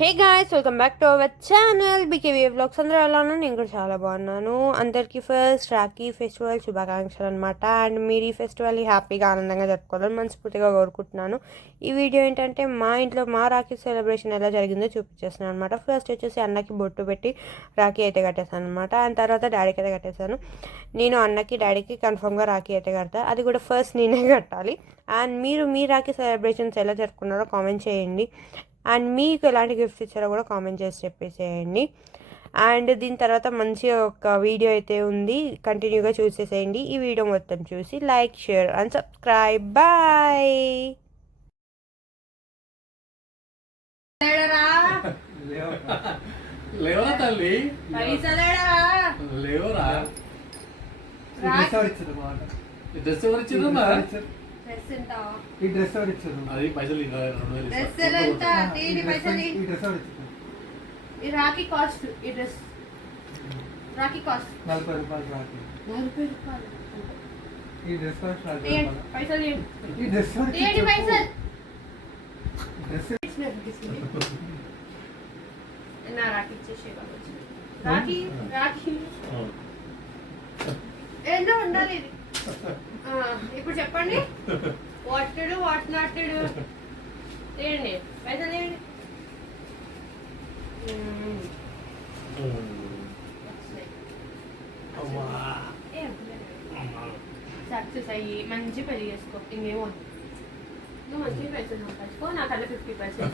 Hey guys, welcome back to our channel BKV vlogs. అందరూ ఎలా ఉన్నారు? నేను కూడా చాలా బాగున్నాను. అందరికీ ఫస్ట్ రాఖీ ఫెస్టివల్ శుభాకాంక్షలు అనమాట. అండ్ మీరు ఈ ఫెస్టివల్ని హ్యాపీగా ఆనందంగా జరుపుకోవాలని మనస్ఫూర్తిగా కోరుకుంటున్నాను. ఈ వీడియో ఏంటంటే మా ఇంట్లో మా రాఖీ సెలబ్రేషన్ ఎలా జరిగిందో చూపించేస్తున్నాను అనమాట. ఫస్ట్ వచ్చేసి అన్నకి బొట్టు పెట్టి రాఖీ అయితే కట్టేసాను అనమాట. అండ్ తర్వాత డాడీకి అయితే కట్టేసాను. నేను అన్నకి డాడీకి కన్ఫర్మ్గా రాఖీ అయితే కడతా. అది కూడా ఫస్ట్ నేనే కట్టాలి. అండ్ మీరు మీ రాఖీ సెలబ్రేషన్స్ ఎలా జరుపుకున్నారో కామెంట్ చేయండి. అండ్ మీకు ఎలాంటి గిఫ్ట్స్ ఇచ్చారో కూడా కామెంట్ చేసి చెప్పేసేయండి. అండ్ దీని తర్వాత మంచిగా ఒక వీడియో అయితే ఉంది, కంటిన్యూగా చూసేసేయండి. ఈ వీడియో మొత్తం చూసి like, share and subscribe. Bye. లేవరా తల్లి, లేవరా. డ్రెస్ ఎవరు ఇచ్చిందమ్మా? ఈ డ్రెస్ ఎవరు ఇచ్చారు? అది పైసలు రాఖీ కాస్ట్, ఈ డ్రెస్ రాఖీ కాస్ట్ 40 రూపాయలు. రాఖీ 40 రూపాయలు. ఈ డ్రెస్ కాస్ట్ 40 పైసలు రూపాయలు. ఈ డ్రెస్ పైసలు డ్రెస్ నా రాఖీ ఇచ్చేసే రాఖీ రాఖీ ఏంటో ఉండాలి ఇది. ఇప్పుడు చెప్పండి, వాటుడు వాట్ నాటుడు తీయండి, పైసలు తీయండి. సక్సెస్ అయ్యి మంచి పెళ్లి చేసుకో. ఇంకేమో నువ్వు మంచి పైసలు సంపాదించుకో, నాకల్లా 50%.